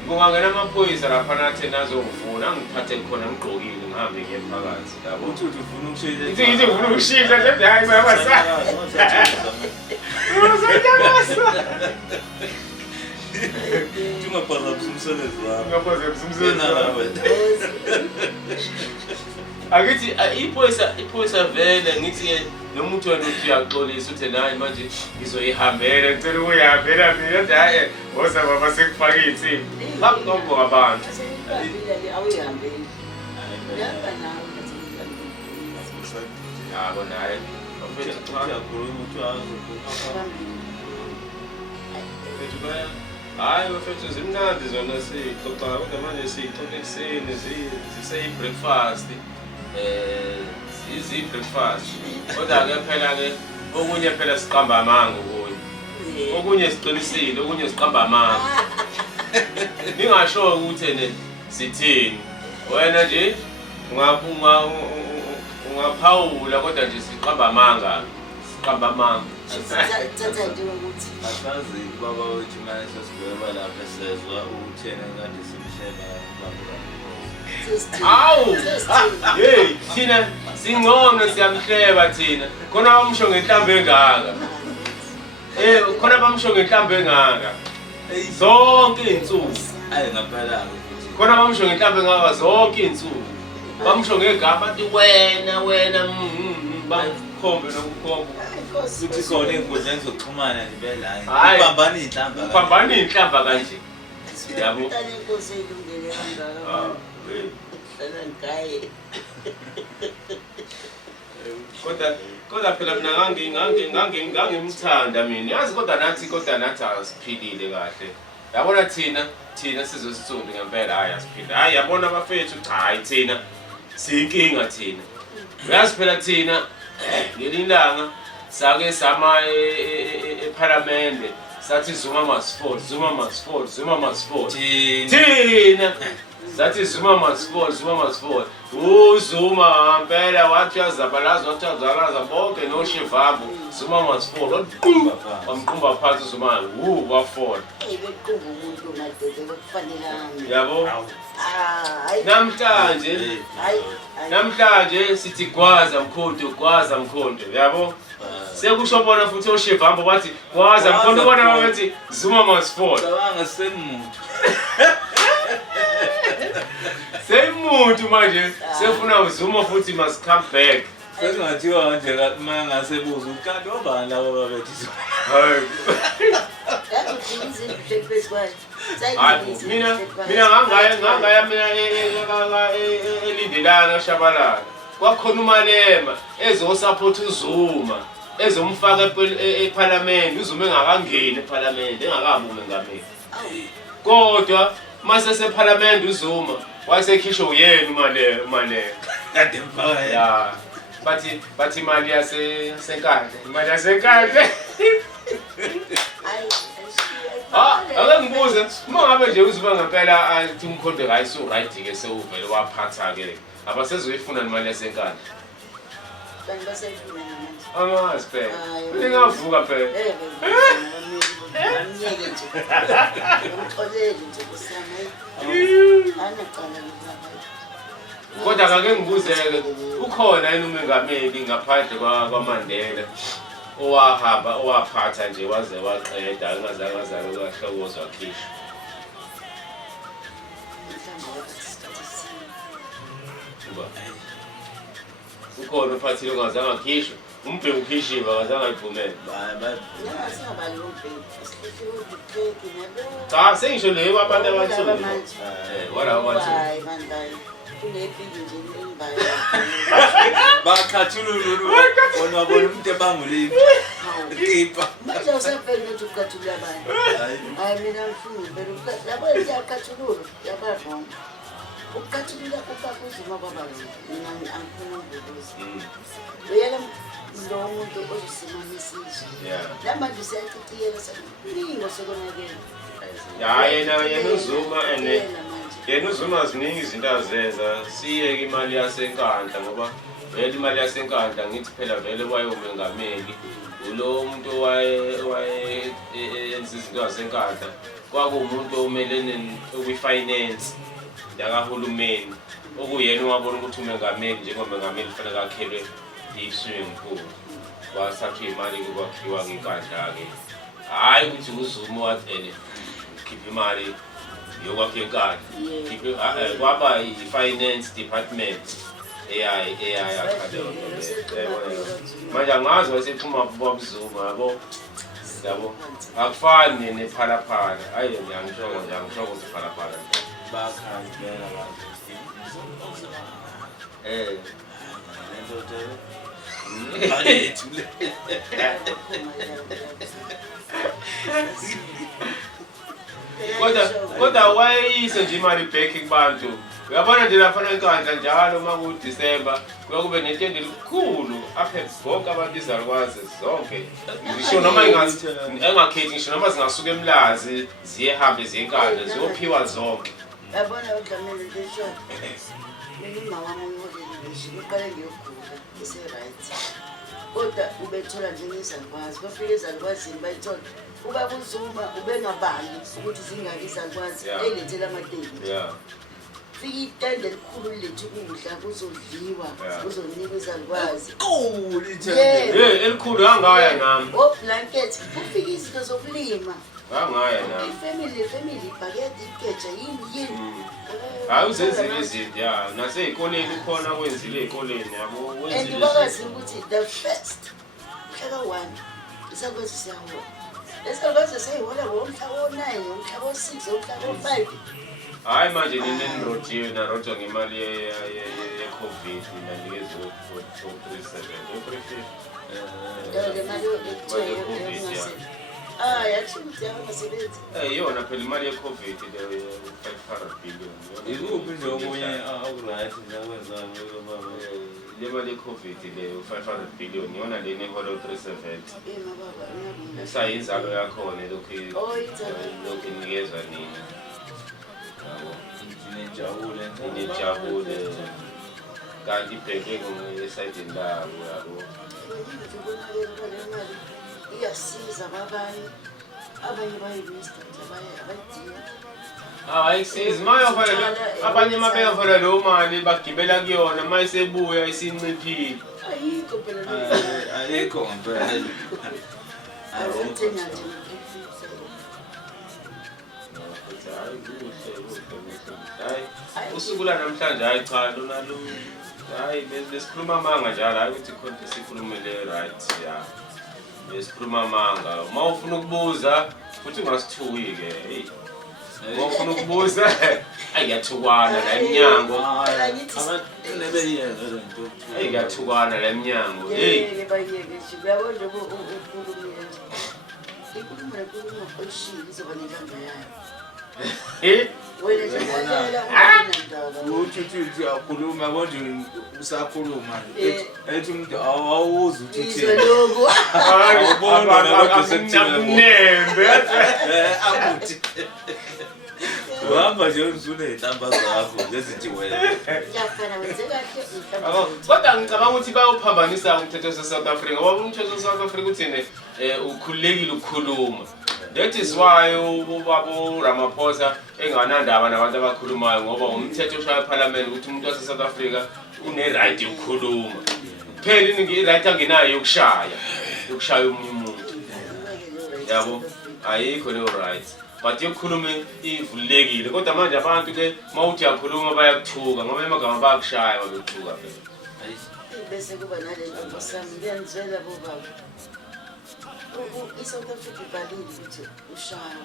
kungangena amaphoyisa lapha nathi nazongifuna angiphathe khona ngigqokile ngihambe ngiye phakathi yabo uthi ufuna ukushila ngithi ufuna ukushila nje hayi baba sa Tungaphazamisa umsebenzi wakho. Ungaphazamisa umsebenzi wakho. Akithi iphoyisa vele ngithi nomuntu wena uthi uyaxolisa uthi nayi manje ngizoyihambela ngicela ukuyihambela mina hayi ngoza baba sekufaka izinto bakunombo abantu awuyihambeli yaba nawe yabo naye uyakhuluma uthi hayi bafethu zimnandi zona sixoxa kodwa manje sixoxa ekuseni ziseyi-breakfast ziyi-breakfast kodwa-ke phela-ke okunye phela siqamba amanga okunye siqinisile okunye siqamba amanga ningasho ukuthi ene sithini wena nje ungaphawula kodwa nje siqamba amanga thatha nje ukuthi asazi baba wethu manje sesibheka lapha sezwa ukuthi yena kade simhlela hawu hey thina singcono siyamhleba thina khona bamsho ngenhlambo engaka khona bamsho ngenhlambo engaka zonke izinsuku ayi ngaphela khona bamsho ngenhlambo engaka zonke izinsuku bamsho ngegama bathi wena bakhombe nokukhomba ukuthi khona inkundleni zokuxhumana nje la ubambana inhlamba kanje yabo inkosi elungele kangaka kodwa phela mina ngangimthanda mina yazi kodwa nathi asiphilile kahle yabona thina sizosithunde ngempela hayi asiphile hayi yabona abafethu cha hayi thina siyinkinga thina uyazi phela thina ngelilanga sake sama eParliament sathi Zuma must fall thina sathi Zuma must fall uZuma ngempela wathi yazabalaza bonke noShivambu Zuma must fall wamqumba phansi uZuma wafall bequmba umuntu madoda bekufanelanga yabo namhlanje sithi gwaza mkhonto yabo sekusho bona futhi oShivambu bathi gwaza mkhonto bona bathi Zuma must fall cabanga semuntu semuntu manje sefuna uZuma futhi must come back sekungathiwa nje uma ngasebuza ukanti obani labo babethi hayi mina ngangaya mina elindelana Shabalala kwakhona uMalema ezosupport uZuma ezomfaka eParliament uZuma engakangeni eParliament engakabi umengameli kodwa mase seParliament uZuma wasekhishwa uyena umane kade mfaka ya bathi imali yasenkandla ake ngibuze uma ngabe nje uZuma ngempela athi umkhonto kayisu right ke sewuvele waphatha ke abasezoyifuna imali yasenkandla kanti basayifuna namanje amazi phela ningavuka phela amnyeke nje umxolele nje kusama anecala lokubaba kodwa ake ngibuzeke ukhona yini umengameli ngaphandle kwaMandela owaphatha nje waze waqeda angazange kwahlokozwa khishwa ukhona uphathile ongazange akhishwe umbheki ukhishiwe akazange ayivumele cha sengisho leyo abantu abansundu walabo abansundu bakhathululu bona wabona umuntu ebanguliphi ipa manje usafela ukuthi ukhathulula abantu hayi mina ngifuna phela labo yakhathulula yabavuma ukhathulula uZuma baba mina angifuna ukubuza uyela lo muntu ozisimama isizwe lamanje usiyaciciyela sakuningi osekonakele yena uZuma yena uZuma ziningi izinto azenza siyeke imali yasenkandla ngoba vele imali yasenkandla ngithi phela vele wayomengameli ulo muntu wayenza izinto zasenkandla kwakuwumuntu omelene ukwi-finance yakahulumeni okuyena owabona ukuthi umengameli njengomengameli kufanele akhelwe i-swimming pool wasapha imali kwakhiwa-ke inkandla-ke hhayi ukuthi uZuma wathi khipha imali yokwakha inkandla kwaba i-finance department manje angazi wasephuma babuZuma yabo akufani nePhalaphala hayi ngisho ukuthi iPhalaphala bakhanjela kodwa wayeyise nje imali back kubantu uyabona nje lapha enkandla njalo uma kuDisemba kuyakube netende elikhulu aphe bonke abantu izalukwazi zonke ngisho noma engakhethi ngisho noma zingasuka eMlazi ziyehambe ziyenkandla ziyophiwa zonke yabona uDlamini ngisho mina mama ngiyokuthi uqale ngiyogula ise-right kodwa ubethola nje ngizalukwazi bafike izalukwazi bayithola uba kuZuma ubengabali ukuthi zingaki izalukwazi eyilethela amatende fika itende elikhulu lilethe ukudla kuzodliwa kuzonikwa izalukwazi elikhulu angaya nami oblanket kufika izinto zokulima angaya nami ifamily ibhakede ikeja yini hayi uzenzile izinto nasey'koleni khona kwenzile ey'koleni yabo and ubakwazi ukuthi the first mhla ka-1 isakwazi siyahola lesikwazi seyihola ngomhla wo-9 ngomhla wo-6 ngomhla wo-5 hayi manje ninenirodiwe narojwa ngemali ye-COVID nanikezwe 437 yakusho ukuthi yabangasebenzi yona phela imali ye-COVID leyo 500 billion ikuphi nje omunye awuright nakwenzayo baba le mali ye-COVID leyo 500 billion yona leni eholo 370 sayinzalo yakhona lokhu inikezwa nina inejabule kanti ibheke esayidini labo yabo iyasiza abanye bayi-waste abayidinga ayikusizi abanye uma bengafola leyo mali bagibela kuyona uma isebuya isinciphile ayikho phela ayikho ngempela azithenga nje hayi usuku lanamhlanje hayi cha lona hayi besikhuluma amanga njalo hayi ukuthi khona sikhulume le right ya besikhuluma amanga uma ufuna ukubuza futhi ungasithuki-ke hey uma ufuna ukubuza ayathukwana la emnyango ayathukwana la emnyango hey inkulumo oyishilo izoba nenhlamvu yayo Wena nje ngiyakela unandaba. Uthi uyakhuluma konje usakhuluma ethi umuntu awuzi ukuthi Izwe lokhu. abuthi uhamba nje usuney'hlamba zakho ngezithi wena Ngiyafana wenze kahle. Kodwa ngicabanga ukuthi bayawuphambanisa umthetho wase-South Africa ngoba umthetho wase-South Africa uthini ukhululekile ukukhuluma. That is why ubaba Ramaphosa enganandaba nabantu abakhulumayo ngoba umthetho oshaya eParliament ukuthi umuntu wase-South Africa une-right yokukhuluma. Kuphela i-right angenayo yokushaya omunye umuntu. Yabo ayikho leyo right. But yokukhuluma ivulekile kodwa manje abantu ke mawuthi yakhuluma bayakuthuka ngoba emagama bayakushaya babekuthuka phela. Bese kuba nalento nkosami ngiyenzela bobaba. I-South Africa ibhalile ukuthi ushaya.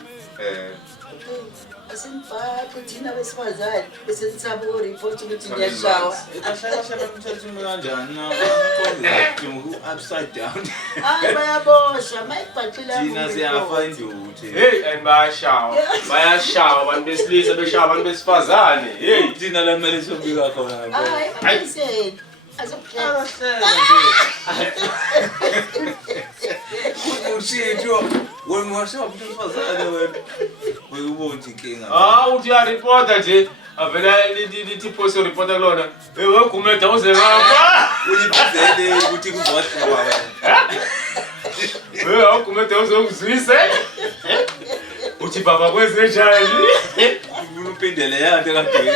Asimbhaqe thina besifazane bese nithaba ukureport ukuthi ngiyashawa. ahlala umthetho kanjani upside down Bayabosha mayibhaqile thina siyafa induthi Hey and bayashawa abantu besilisa beshawa abantu besifazane. Hey thina la kumele sobika khona Ayiseni. Azokuhlela. ushitho wena washaya umuntu wesifazane wena uyubona inkinga uthi uyareporta nje avela lithi post reporta kulona wegumeda uzengapha uyibizele ukuthi kuzohlaba wena awugumeda uzongizwise uthi baba kwenze njani ufuna upindele yanto kade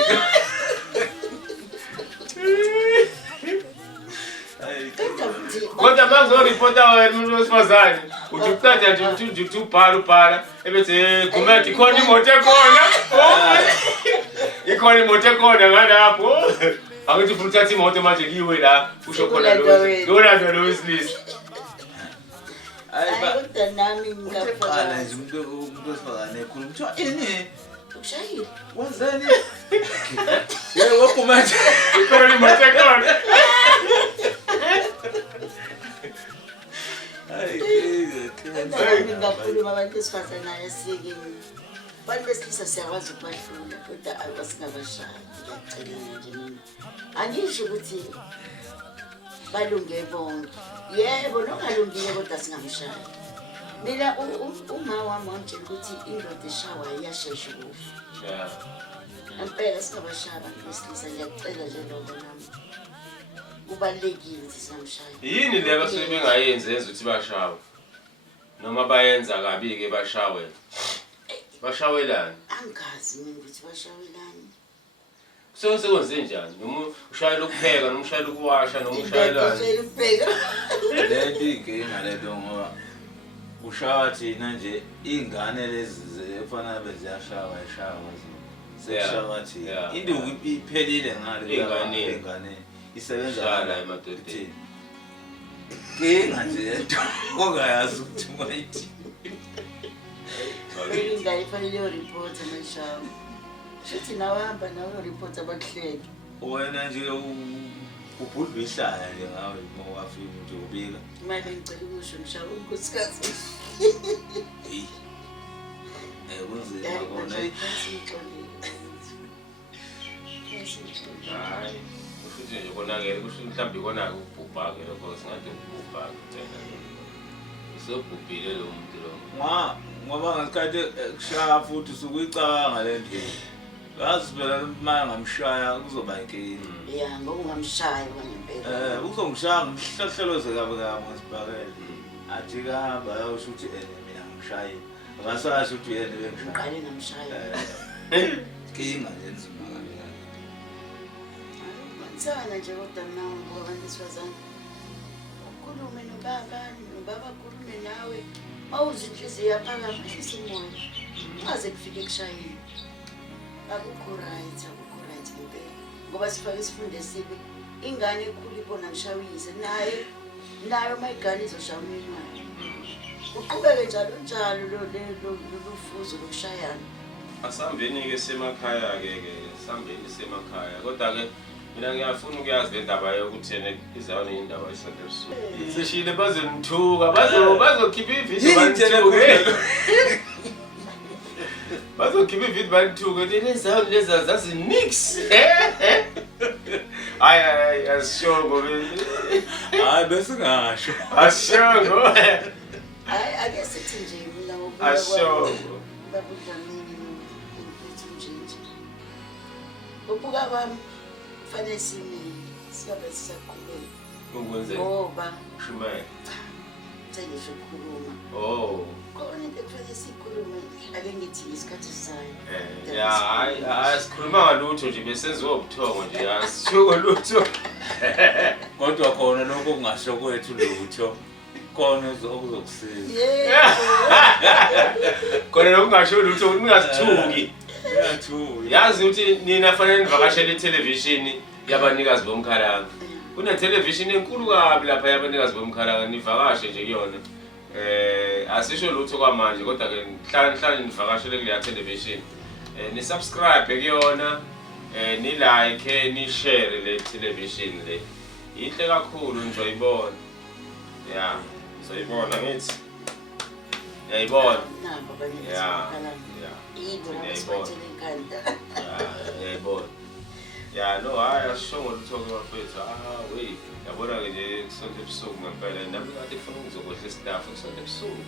kodwa mangizoripota wena umuntu wesifazane uthi uqeda nje uthi ubhala ebese gumeda ikhona imoto ekhona ikhona imoto ekhona ngalapho akuthi ufuna uthatha imoto manje kiwe la usho khona lo wesilisa. Kodwa nami Uqala nje umuntu wesifazane ekhuluma kuthiwa ini ushayile. wenzeni yebo waphumele ikhona imoto ekhona. Ngakhuluma abantu besifazane ayasiyekeni. Abantu besilisa siyakwazi ukubahlula kodwa asingabashaya. Ngiyacela nje mina. Angisho ukuthi balunge bonke. Yebo nongalungile kodwa singamshaya. Mina uma wami wamtshela ukuthi indoda eshawa iyashesha ukufa. Impela singabashaya abantu besilisa ngiyacela nje lokho nami. Kubalekile ukuthi singamshaya. Yini le basuke bengayenzi yenza ukuthi bashawe noma bayenza kabi ke bashawe bashawelana Angazi mina ukuthi bashawelani. Sekwenze njani noma ushayela ukupheka noma ushayela ukuwasha noma ushayelana lento inkinga lento ngoba ushawa thina nje ingane lezi efana beziyashawa seshawa thina induku iphelile ngalo ingane isebenza la emadodeni kinga nje ongayazi ukuthi mayithi Ingayifanele report amashawa. Shithi nawahamba nawe report abakuhleki. wena nje ubhulwa ihlaya nje ngawe uma wafika nje ubika Manje ngicela ukusho mshawa unkosikazi. kunzima kona hayi kushuthi nje konakele kusho mhlawumbe konake ukubhubha-ke lokho singathi ukubhubha-ke thina usobhubhile lo muntu lo ngoba ngesikhathi kushaya futhi usukuyicabanga le ndlela yazi phela uma ngamshaya kuzoba inkinga Yeah, ngokungamshaya ngempela. Uzongishaya ngihlohleloze kabe ngesibhakela athi kahamba ayosho ukuthi mina ngimshaye akasasho ukuthi yena bengishaya Uqale ngamshaya. Kinga lenzima kabi Ngitsana nje kodwa nawe ngoba abantu besifazane. Ukhulume nobaba khulume nawe. Mawuzi inhliziyo yaphakama ehlisa umoya. Aze kufike kushayeni. Akukho right ngempela. Ngoba sifake isifundo esibi. Ingane ekhulu ibona ngishawise nayo mayigane izoshaya umyeni wayo. Uqhubeke njalo lo fuzo lokushayana. Asambeni-ke semakhaya-ke sambeni semakhaya kodwa-ke mina ngiyafuna ukuyazi le ndaba yokuthi yena izawona yindaba yesonto ebusuku seshile bazonithuka bazokhipha ividiyo banithuke bazokhipha ividiyo banithuke ukuthi nezawuni lezi zazinix. Hayi asishongo. Hayi bese ngasho. Asishongo. Ake sithi nje mina Asishongo. babudlamini nomfethu nje. Ubuka kwami kufanele simile singabe sisaqhubeka. Ukwenzela. Ngoba Shumaye. sengisho ukukhuluma. Oh. Khona into ekufanele sikhulume ake ngithi isikhathi sisayo. Ya hayi asikhuluma ngalutho nje besenziwa ubuthongo nje asisho lutho. Kodwa khona lokho kungasho kwethu lutho. Khona okuzokusiza. Khona lokungasho lutho ningasithuki. Ngiyathuka. Yazi ukuthi nina fanele nivakashele ithelevishini yabanikazi bomkhalanga. Kuna television enkulu kabi lapha yabanikazi bomkhalanga nivakashe nje kuyona. Asisho lutho kwamanje kodwa ke hlala nivakashele kule television. Ni subscribe kuyona, ni like, ni share le television le. Inhle kakhulu nizoyibona. Yeah, soyibona ngithi. Yayibona. Nabo abanye Yeah. besikhala. Yibo Yeah. abasibathele inkanda. Yayibona. Ya no hayi asishongo lutho ke bafethu. Wait, yabona ke nje kusonto ebusuku ngempela nami kade ngifuna ukuzokodla istaff kusonto ebusuku.